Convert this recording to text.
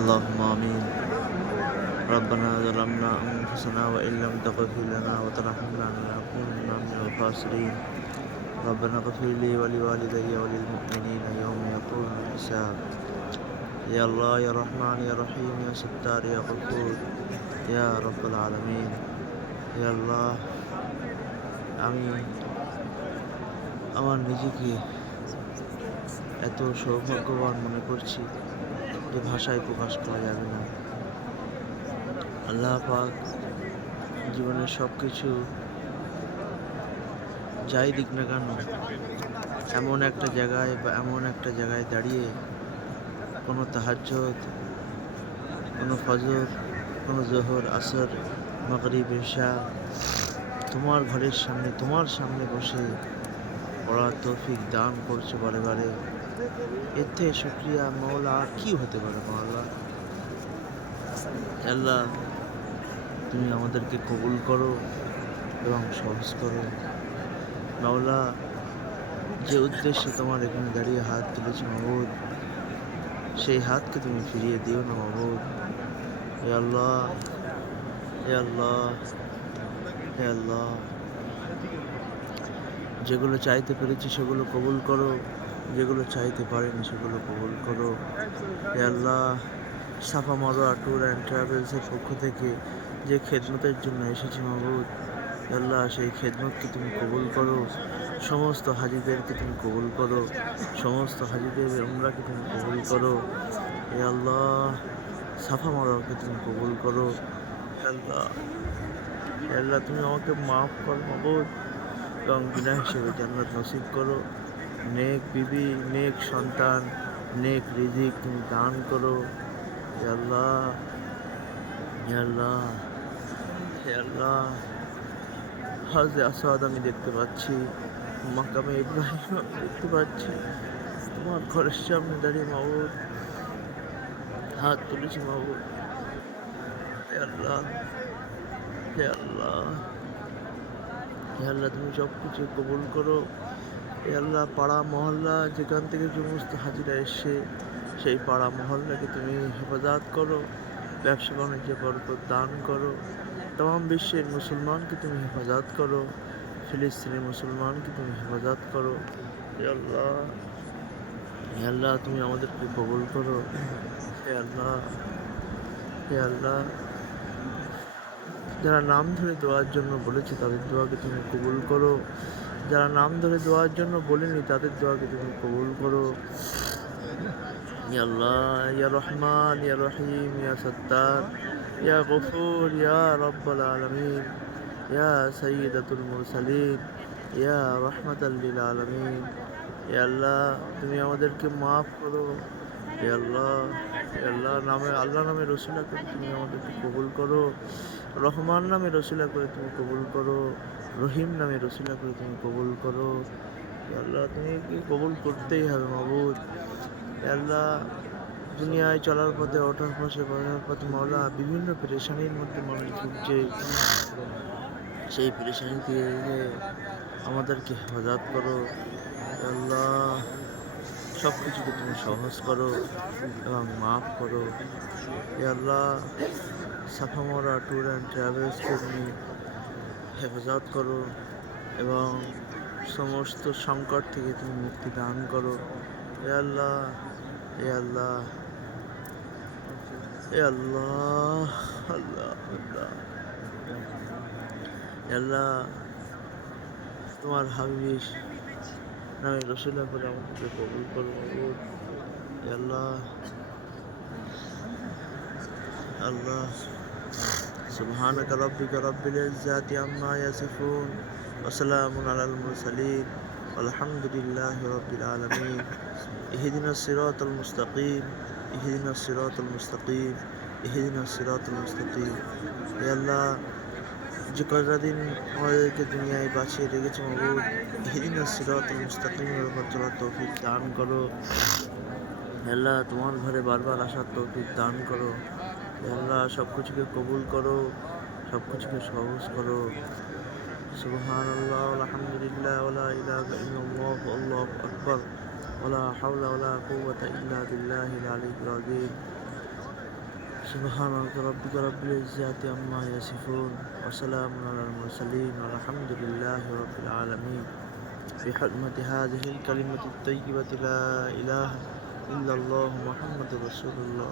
اللهم آمين. ربنا ظلمنا أنفسنا وإن لم تغفر لنا وترحمنا لنكونن من الخاسرين. ربنا اغفر لي ولوالدي وللمؤمنين يوم يقوم الحساب. يا الله يا رحمن يا رحيم يا ستار يا غفور يا رب العالمين. يا আল্লাহ, আমি আমার নিজেকে এত সৌভাগ্যবান মনে করছি যে ভাষায় প্রকাশ করা যাবে না। আল্লাহ পাক জীবনের সব কিছু যাই দিক না কেন, এমন একটা জায়গায় দাঁড়িয়ে কোনো তাহাজ্জুদ, কোনো ফজর, কোনো জোহর, আসর, মাগরিব, ইশা তোমার ঘরের সামনে, তোমার সামনে বসে পড়ার তৌফিক দান করছো বারে বারে। এর থেকে শুকরিয়া মাওলা আর কি হতে পারে মাওলা। আল্লাহ, তুমি আমাদেরকে কবুল করো এবং সহজ করো মাওলা। যে উদ্দেশ্যে তোমার এখানে দাঁড়িয়ে হাত তুলেছি মাবুদ, সেই হাতকে তুমি ফিরিয়ে দিও না মাবুদ। হে আল্লাহ, হে আল্লাহ, হে আল্লাহ, যেগুলো চাইতে পেরেছি সেগুলো কবুল করো, যেগুলো চাইতে পারিনি সেগুলো কবুল করো। হে আল্লাহ, সাফা মারোয়া ট্যুর অ্যান্ড ট্রাভেলসের পক্ষ থেকে যে খেদমতের জন্য এসেছি মাবুদ, আল্লাহ সেই খেদমতকে তুমি কবুল করো। সমস্ত হাজিদেরকে তুমি কবুল করো, সমস্ত হাজিদের উমরাকে তুমি কবুল করো। হে আল্লাহ, সাফা মারোয়াকে তুমি কবুল করো। হে আল্লাহ, হে আল্লাহ, তুমি আমাকে মাফ করো মাবুদ এবং বিনা হিসেবে জান্নাত নসিব করো। নেক বিবি, নেক সন্তান, নেক রিজিক তুমি দান করো। হে আল্লাহ, হে আল্লাহ, হে আল্লাহ, হজরত আসাদ আমি দেখতে পাচ্ছি, মাকামে ইব্রাহিম আমি দেখতে পাচ্ছি, তোমার ঘরের সামনে দাঁড়িয়ে মাবুদ হাত তুলেছি মাবুদ। হে আল্লাহ, হে আল্লাহ, হে আল্লাহ, তুমি সব কিছু কবুল করো। হে আল্লাহ, পাড়া মহল্লা যেখান থেকে সমস্ত হাজিরা এসছে সেই পাড়া মহল্লাকে তুমি হেফাজত করো, ব্যবসা বাণিজ্যে বরকত দান করো। তাম বিশ্বের মুসলমানকে তুমি হেফাজত করো, ফিলিস্তিনি মুসলমানকে তুমি হেফাজত করো। হে আল্লাহ, হে আল্লাহ, তুমি আমাদেরকে কবুল করো। হে আল্লাহ, হে আল্লাহ, যারা নাম ধরে দোয়ার জন্য বলেছে তাদের দোয়াকে তুমি কবুল করো, যারা নাম ধরে দোয়ার জন্য বলেনি তাদের দোয়াকে তুমি কবুল করো। ইয়া আল্লাহ, ইয়া রহমান, ইয়া রহিম, ইয়া সত্তার, ইয়া গফুর, ইয়া রব্বাল আলামিন, ইয়া সাইয়্যিদাতুল মুরসালিন, ইয়া রাহমাতাল লিল আলামিন। ইয়া আল্লাহ, তুমি আমাদেরকে মাফ করো। ইয়া আল্লাহ, ইয়া আল্লাহ, আল্লাহ নামে রসিলা করে তুমি আমাদেরকে কবুল করো। রহমান নামে রসিলা করে তুমি কবুল করো, রহিম নামে রসিলা করে তুমি কবুল করো। ইয়া আল্লাহ, তুমি কি কবুল করতেই হবে মাবুদ। ইয়া আল্লাহ, দুনিয়ায় চলার পথে, ওঠার পথে, বসার পথে মাওলা বিভিন্ন পেরেশানির মধ্যে মানুষ ভুগছে, সেই পেরেশানি থেকে আমাদেরকে হেফাজত করো। ইয়া আল্লাহ, সব কিছুকে তুমি সহজ করো এবং মাফ করো। ইয়া আল্লাহ, সাফা মারোয়া ট্যুর অ্যান্ড ট্রাভেলসকে তুমি হেফাজত করো এবং সমস্ত সংকট থেকে তুমি মুক্তি দান করো। ইয়া আল্লাহ, ইয়া আল্লাহ, ইয়া আল্লাহ, আল্লাহ, আল্লাহ, ইয়া আল্লাহ, তোমার হাবিব নামে রসুলা করে আমাদেরকে কবুল করো মাবুদ। ইয়া আল্লাহ, আল্লাহ, সুবহানাকা রাব্বিকা রাব্বিল ইজ্জাতি আম্মা ইয়াসিফুন ওয়া সালামুন আলাল মুরসালিন আলহামদুলিল্লাহি রাব্বিল আলামিন। ইহদিনাস সিরাতাল মুস্তাকিম, ইহদিনাস সিরাতাল মুস্তাকিম, ইহদিনাস সিরাতাল মুস্তাকিম। ইয়া আল্লাহ, যে কয়টা দিন আমাদেরকে দুনিয়ায় বাঁচিয়ে রেখেছে মাবুদ, ইহদিনাস সিরাতাল মুস্তাকিমের উপর চলার তৌফিক দান করো। আল্লাহ, তোমার ঘরে বারবার আসার তৌফিক দান করো। আল্লাহ, সব কিছুকে কবুল করো, সব কিছুকে সহজ করো। সুবহানাল্লাহ, আলহামদুলিল্লাহ, ওয়ালা ইলাহা ইল্লাল্লাহ, আল্লাহু আকবার, ওয়ালা হাওলা ওয়ালা কুওয়াতা ইল্লা বিল্লাহিল আলিয়্যিল আযীম। سبحانك ربك رب العزة عما يصفون وسلام على المرسلين والحمد لله رب العالمين بحرمة هذه الكلمة الطيبة لا إله إلا الله محمد رسول الله